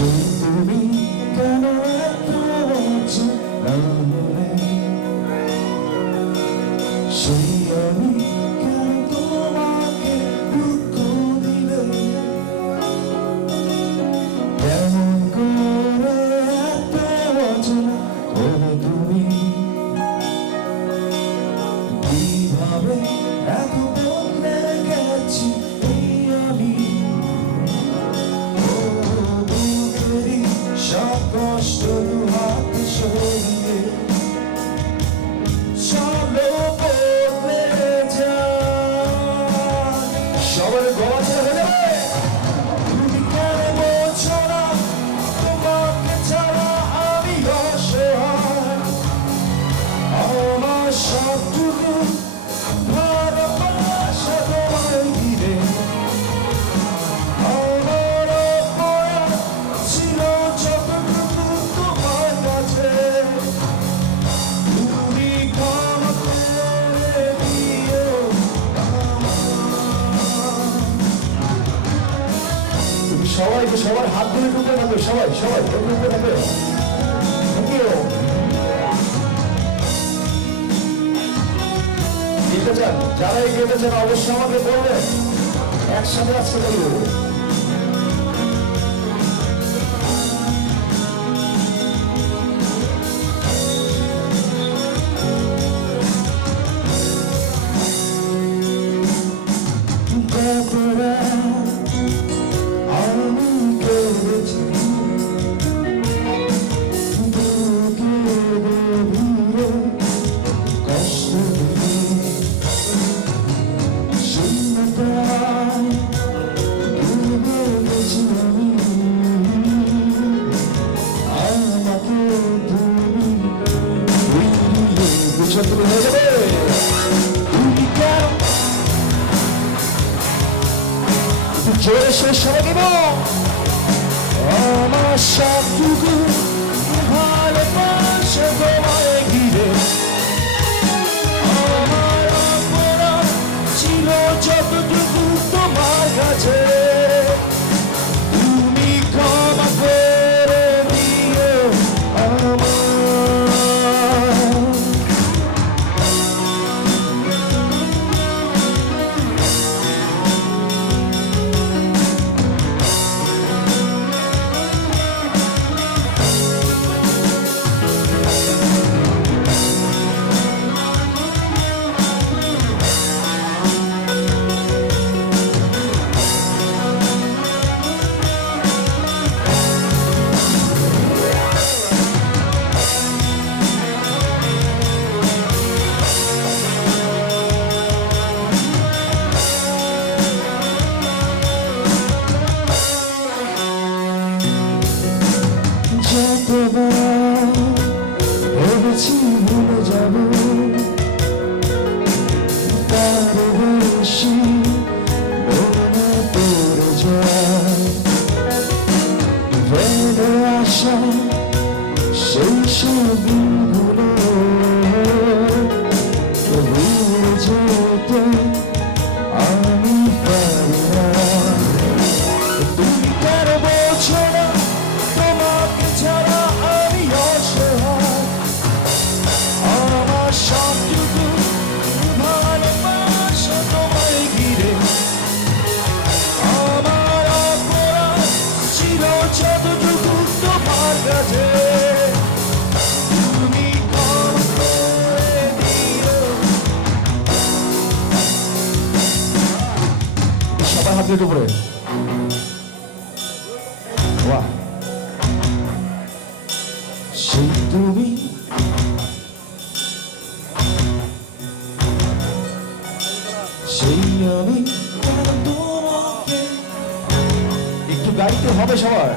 তুমি কেন এত সেই আমি কেন তোমাকে দুঃখ দিলে কেমন করে এত অচেনা হলে তুমি কিভাবে এত বদলে গেছি এই আমি সব কষ্ট হাতে সরিয়ে চলো বদলে যায় সবার গলা ছেড়ে হয়ে যাবে তুমি কেন বলছো না তোমাকে ছাড়া আমি অসহায় আমার সবটুকু ভালোবাসা তোমায় ঘিরে সবাই সবার হাত ধরে ঢুকে থাকবে সবাই সবাই ঢুকে থাকবে যেতে চান যারা এগিয়ে চান অবশ্যই আমাকে বলবেন একসাথে আজকে বলবো তুমি হয়ে যাবে তুমি কেন জোরে সে সবাই দেব আমার সবটুকু ভালোবাসা তোমায় ঘিরে আমার অপরাধ ছিল যতটুকু তোমার কাছে তুমি ক্ষমা করে দিও আমার ভেবেছি ভুলে যাব তার বেশি মনে পড়ে যায় ভেবে আসা সেই সব দিনগুলো ভুলে যেতে আমি পারি না তুমি কেন বলছো না তোমাকে ছাড়া আমি অসহায় আমার সবটুকু ভালোবাসা তোমায় ঘিরে আমার অপরাধ ছিল যতটুকু তোমার কাছে তুমি ক্ষমা করে দিও সবাই হাত দিয়ে উপরে বাহ সেই তুমি সেই আমি তোমাকে একটু গাইতে হবে সবার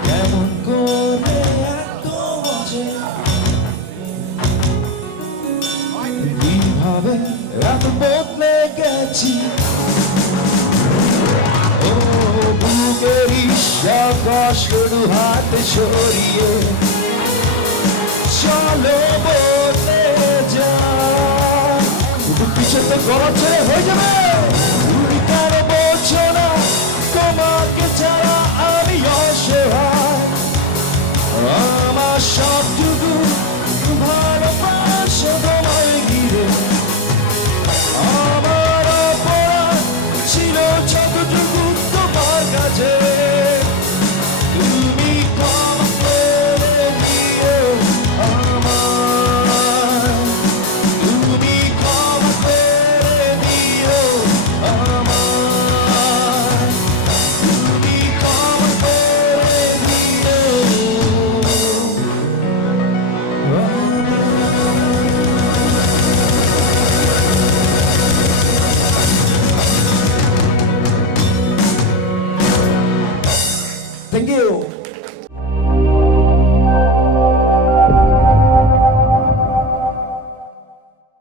কেমন করে এত কিভাবে এত বদলে গেছি ও বুকের কষ্ট হাতে সরিয়ে চলো বদলে যা পিছনে গলা ছেড়ে হয়ে যাবে